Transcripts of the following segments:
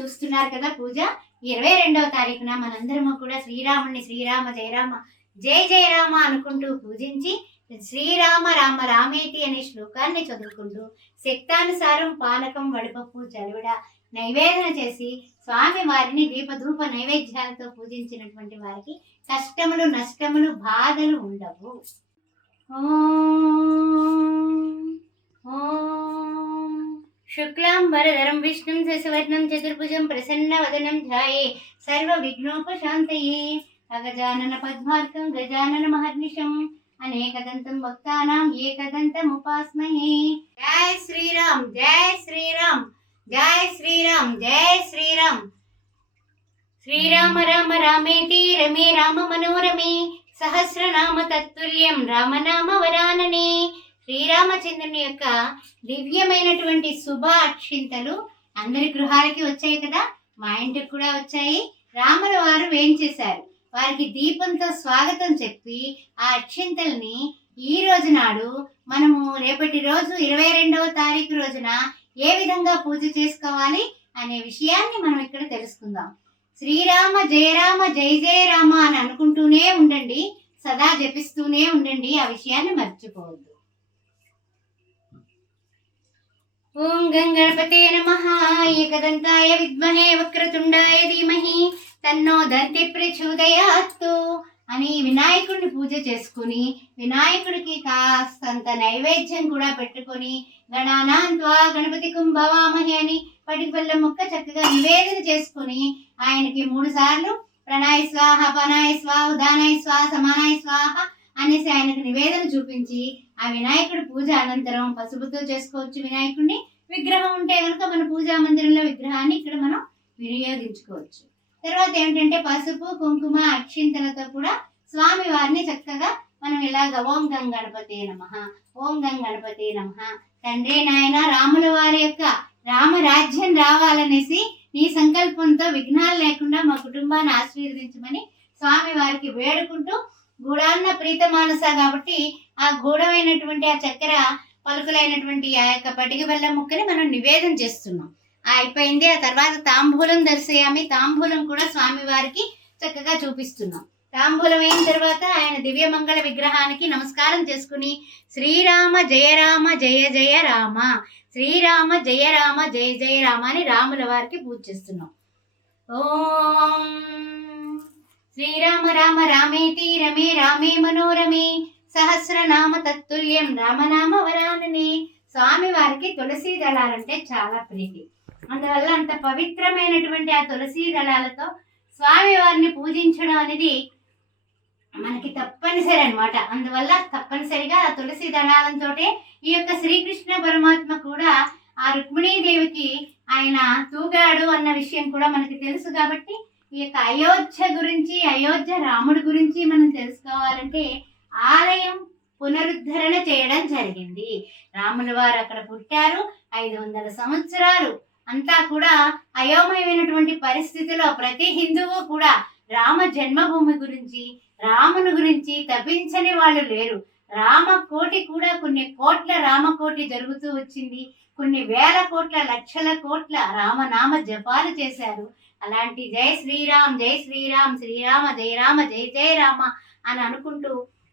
చూస్తున్నారు కదా పూజ. 22వ తారీఖున మనందరము కూడా శ్రీరాముణ్ణి శ్రీరామ జయ రామ జయ జయ రామ అనుకుంటూ పూజించి శ్రీరామ రామ రామేతి అనే శ్లోకాన్ని చదువుకుంటూ శక్తానుసారం పానకం వడిపప్పు చలివిడ నైవేదన చేసి స్వామి వారిని దీపధూప నైవేద్యాలతో పూజించినటువంటి వారికి కష్టములు నష్టములు బాధలు ఉండవు. ఓం శుక్లాంబరధరం విష్ణుం శశివర్ణం చతుర్భుజం ప్రసన్నవదనం ధ్యాయే సర్వ విఘ్నోపశాంతయే అగజానన పద్మార్కం గజానన మహర్నిశం అనేకదంతం భక్తానాం ఏకదంతం ఉపాస్మహే. జై శ్రీరామ్ జై శ్రీరామ్ జై శ్రీరామ్ జై శ్రీరామ్. శ్రీరామ రామ రామేతి రమే రామ మనోరమే సహస్రనామ తత్తుల్యం రామనామ వరాననే. శ్రీరామచంద్రుని యొక్క దివ్యమైనటువంటి శుభ అక్షింతలు అందరి గృహాలకి వచ్చాయి కదా, మా ఇంటికి కూడా వచ్చాయి. రాముల వారు వేంచేశారు. వారికి దీపంతో స్వాగతం చెప్పి ఆ అక్షింతల్ని ఈ రోజు నాడు మనము రేపటి రోజు 22వ తారీఖు రోజున ఏ విధంగా పూజ చేసుకోవాలి అనే విషయాన్ని మనం ఇక్కడ తెలుసుకుందాం. శ్రీరామ జయ రామ జయ జయ రామ అని అనుకుంటూనే ఉండండి, సదా జపిస్తూనే ఉండండి, ఆ విషయాన్ని మర్చిపోవద్దు. ఓం గంగణపతే నమః ఏకదంతాయ విద్మహే వక్రతుండాయ ధీమహి తన్నో దంతి ప్రచోదయాత్తు అని వినాయకుడిని పూజ చేసుకుని వినాయకుడికి కాస్తంత నైవేద్యం కూడా పెట్టుకొని గణానాన్వా గణపతి కుంభవామహి అని పటికి బెల్లం ముక్క చక్కగా నివేదన చేసుకుని ఆయనకి 3 సార్లు ప్రణాయ స్వాహ పనాయ స్వాహ ఉదానాయ స్వాహ సమానాయ స్వాహ అనేసి ఆయనకు నివేదన చూపించి ఆ వినాయకుడి పూజ అనంతరం పసుపుతో చేసుకోవచ్చు. వినాయకుడిని విగ్రహం ఉంటే కనుక మన పూజా మందిరంలో విగ్రహాన్ని ఇక్కడ మనం వినియోగించుకోవచ్చు. తర్వాత ఏంటంటే పసుపు కుంకుమ అక్షింతలతో కూడా స్వామి వారిని చక్కగా మనం ఇలాగ ఓం గంగణపతే నమః ఓం గంగణపతే నమః. తండ్రి నాయన రాముల వారి యొక్క రామరాజ్యం రావాలనేసి నీ సంకల్పంతో విఘ్నాలు లేకుండా మా కుటుంబాన్ని ఆశీర్వదించమని స్వామి వారికి వేడుకుంటూ గూఢాన్న ప్రీత మానస కాబట్టి ఆ గూఢమైనటువంటి ఆ చక్కెర పలుకులైనటువంటి ఆ యొక్క పటిక బెల్లం ముక్కని మనం నివేదన చేస్తున్నాం. అయిపోయింది. ఆ తర్వాత తాంబూలం దర్శయామి, తాంబూలం కూడా స్వామి వారికి చక్కగా చూపిస్తున్నాం. తాంబూలం అయిన తర్వాత ఆయన దివ్యమంగళ విగ్రహానికి నమస్కారం చేసుకుని శ్రీరామ జయ రామ జయ జయ రామ శ్రీరామ జయ రామ జయ జయ రామ అని రాముల వారికి పూజ చేస్తున్నాం. ఓం శ్రీరామ రామ రామేతి రమే రామే మనోరమే సహస్రనామ తత్తుల్యం రామనామ వరాననే. స్వామి వారికి తులసి దళాలంటే చాలా ప్రీతి. అందువల్ల అంత పవిత్రమైనటువంటి ఆ తులసి దళాలతో స్వామి వారిని పూజించడం అనేది మనకి తప్పనిసరి అనమాట. అందువల్ల తప్పనిసరిగా ఆ తులసి దళాలంతో ఈ యొక్క శ్రీకృష్ణ పరమాత్మ కూడా ఆ రుక్మిణీదేవికి ఆయన తూగాడు అన్న విషయం కూడా మనకి తెలుసు. కాబట్టి ఈ యొక్క అయోధ్య గురించి, అయోధ్య రాముడి గురించి మనం తెలుసుకోవాలంటే ఆలయం పునరుద్ధరణ చేయడం జరిగింది. రాముల వారు అక్కడ పుట్టారు. 500 సంవత్సరాలు అంతా కూడా అయోమయమైనటువంటి పరిస్థితిలో ప్రతి హిందువు కూడా రామ జన్మభూమి గురించి, రాముని గురించి తప్పించని వాళ్ళు లేరు. రామకోటి కూడా కొన్ని కోట్ల రామకోటి జరుగుతూ వచ్చింది. కొన్ని వేల కోట్ల లక్షల కోట్ల రామనామ జపాలు చేశారు. అలాంటి జై శ్రీరామ్ జై శ్రీరామ్ శ్రీరామ జయ రామ జయ జయ రామ అని అనుకుంటూ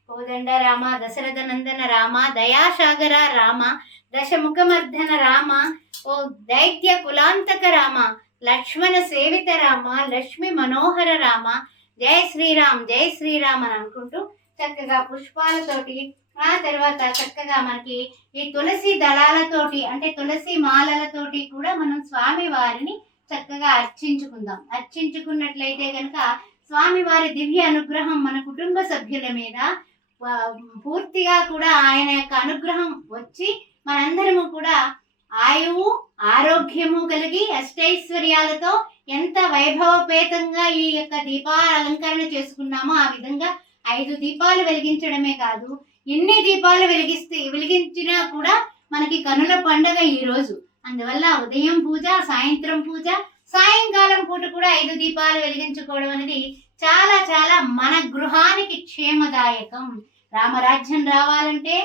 కోదండ రామ దశరథ నందన రామ దయాసాగర రామ దశముఖమర్ధన రామ ఓ దైత్య కులాంతక రామ లక్ష్మణ సేవిత రామ లక్ష్మి మనోహర రామ జై శ్రీరామ్ జై శ్రీరామ్ అని అనుకుంటూ చక్కగా పుష్పాలతోటి ఆ తర్వాత చక్కగా మనకి ఈ తులసి దళాలతోటి అంటే తులసి మాలలతోటి కూడా మనం స్వామి వారిని చక్కగా అర్చించుకుందాం. అర్చించుకున్నట్లయితే కనుక స్వామి వారి దివ్య అనుగ్రహం మన కుటుంబ సభ్యుల మీద పూర్తిగా కూడా ఆయన యొక్క అనుగ్రహం వచ్చి మనందరము కూడా ఆయువు ఆరోగ్యము కలిగి అష్టైశ్వర్యాలతో ఎంత వైభవపేతంగా ఈ యొక్క దీపాల అలంకరణ చేసుకున్నామో ఆ విధంగా 5 దీపాలు వెలిగించడమే కాదు, ఎన్ని దీపాలు వెలిగించినా కూడా మనకి కనుల పండగ ఈ రోజు. అందువల్ల ఉదయం పూజ, సాయంత్రం పూజ, సాయంకాలం పూట కూడా 5 దీపాలు వెలిగించుకోవడం అనేది చాలా చాలా మన గృహానికి క్షేమదాయకం. రామరాజ్యం రావాలంటే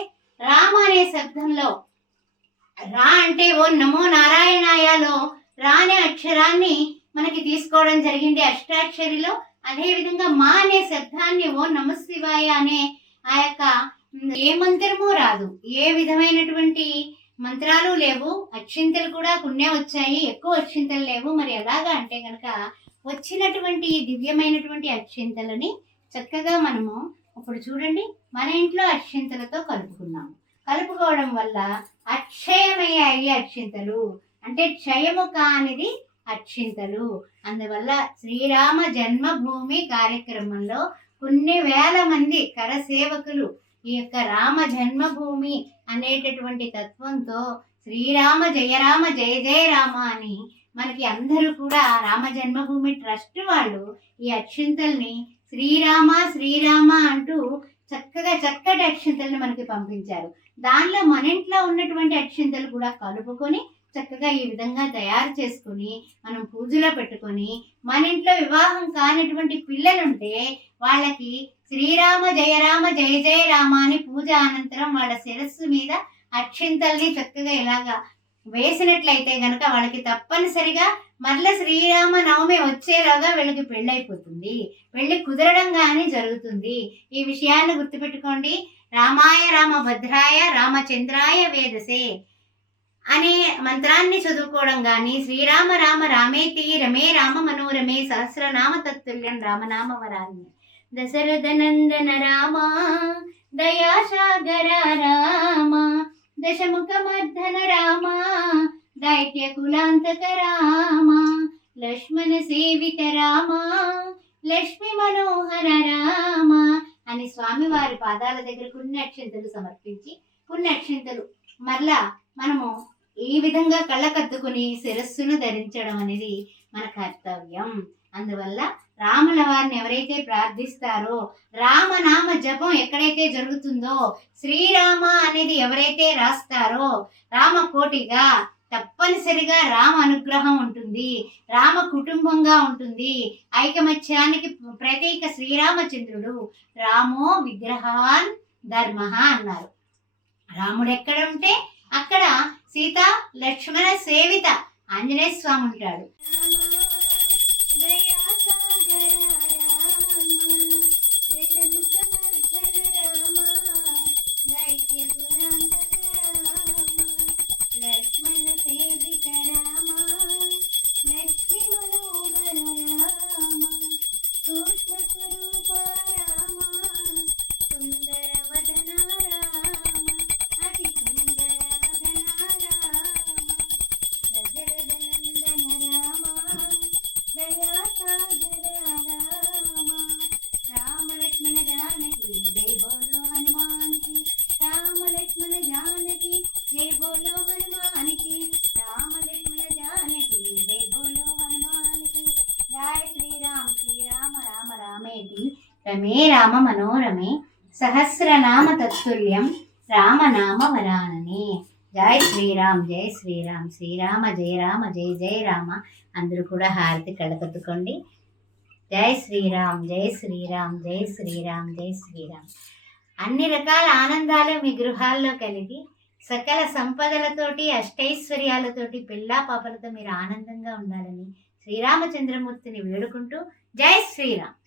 రామ అనే శబ్దంలో రా అంటే ఓ నమో నారాయణాయలో రా అనే అక్షరాన్ని మనకి తీసుకోవడం జరిగింది అష్టాక్షరిలో. అదేవిధంగా మా అనే శబ్దాన్ని ఓ నమశివాయ అనే ఆ యొక్క ఏ మంత్రము రాదు, ఏ విధమైనటువంటి మంత్రాలు లేవు. అక్షింతలు కూడా కొన్నే వచ్చాయి, ఎక్కువ అక్షింతలు లేవు. మరి ఎలాగా అంటే కనుక వచ్చినటువంటి దివ్యమైనటువంటి అక్షింతలని చక్కగా మనము ఇప్పుడు చూడండి మన ఇంట్లో అక్షింతలతో కలుపుకున్నాము. కలుపుకోవడం వల్ల అక్షయమయ్యాయి అక్షింతలు, అంటే క్షయము కానిది అక్షింతలు. అందువల్ల శ్రీరామ జన్మభూమి కార్యక్రమంలో కొన్ని వేల మంది కరసేవకులు ఈ యొక్క రామ జన్మభూమి అనేటటువంటి తత్వంతో శ్రీరామ జయ రామ జయ జయ రామ అని మనకి అందరూ కూడా రామ జన్మభూమి ట్రస్ట్ వాళ్ళు ఈ అక్షింతల్ని శ్రీరామ శ్రీరామ అంటూ చక్కగా చక్కటి అక్షింతల్ని మనకి పంపించారు. దానిలో మన ఇంట్లో ఉన్నటువంటి అక్షింతలు కూడా కలుపుకొని చక్కగా ఈ విధంగా తయారు చేసుకొని మనం పూజలో పెట్టుకొని మన ఇంట్లో వివాహం కానిటువంటి పిల్లలుంటే వాళ్ళకి శ్రీరామ జయ జయ రామ అని పూజ అనంతరం వాళ్ళ శిరస్సు మీద అక్షింతల్ని చక్కగా ఇలాగా వేసినట్లయితే గనక వాళ్ళకి తప్పనిసరిగా మరల శ్రీరామ నవమి వచ్చేలాగా వీళ్ళకి పెళ్ళైపోతుంది, పెళ్లి కుదరడం కానీ జరుగుతుంది. ఈ విషయాన్ని గుర్తుపెట్టుకోండి. రామాయ రామభద్రాయ రామచంద్రాయ వేదసే అనే మంత్రాన్ని చదువుకోవడం కానీ శ్రీరామ రామ రామేతి రమే రామ మనోరమే సహస్రనామ తత్తుల్యం రామనామ వరాన్ని దశరథ నందన రామ దయాసాగర రామ దశముఖ మర్దన రామ దైత్య కులాంతక రామ లక్ష్మణ సేవిత రామ లక్ష్మి మనోహర రామ అని స్వామివారి పాదాల దగ్గర పుణ్యక్షింతలు సమర్పించి పుణ్యక్షింతలు మరలా మనము ఈ విధంగా కళ్ళకద్దుకుని శిరస్సును ధరించడం అనేది మన కర్తవ్యం. అందువల్ల రాముల వారిని ఎవరైతే ప్రార్థిస్తారో, రామనామ జపం ఎక్కడైతే జరుగుతుందో, శ్రీరామ అనేది ఎవరైతే రాస్తారో రామకోటిగా తప్పనిసరిగా రామ అనుగ్రహం ఉంటుంది, రామ కుటుంబంగా ఉంటుంది. ఐకమత్యానికి ప్రతీక శ్రీరామచంద్రుడు. రామో విగ్రహాన్ ధర్మ అన్నారు. రాముడు ఎక్కడ ఉంటే అక్కడ సీత లక్ష్మణ సేవిత ఆంజనేయ స్వామి ఉంటాడు. లక్ష్మణ సేవిత రామ లక్ష్మీ మనోహర రామ సూక్ష్మ స్వరూప రామ సుందర వదన రామ అతి సుందర వదన రామ దశరథనందన రామ దయాసాగర రామ రామ లక్ష్మణ జానకి జై బోలో హనుమానికి రామ లక్ష్మణ జానకి జై బోలో హనుమానికి రామ లక్ష్మణ జానకి జై బోలో హనుమానికి జై శ్రీరామ శ్రీరామ రామ రామేతి రమే రామ మనోరమే సహస్రనామ తత్తుల్యం రామనామ వరాననే. జై శ్రీరామ్ జై శ్రీరామ్ శ్రీరామ జయ రామ జయ జయ రామ. అందరూ కూడా హారతి కళ్ళకద్దుకోండి. జై శ్రీరామ్ జై శ్రీరామ్ జై శ్రీరామ్ జై శ్రీరామ్. అన్ని రకాల ఆనందాలు మీ గృహాల్లో కలిగి సకల సంపదలతోటి అష్టైశ్వర్యాలతోటి పిల్లా పాపలతో మీరు ఆనందంగా ఉండాలని శ్రీరామచంద్రమూర్తిని వేడుకుంటూ జై శ్రీరామ్.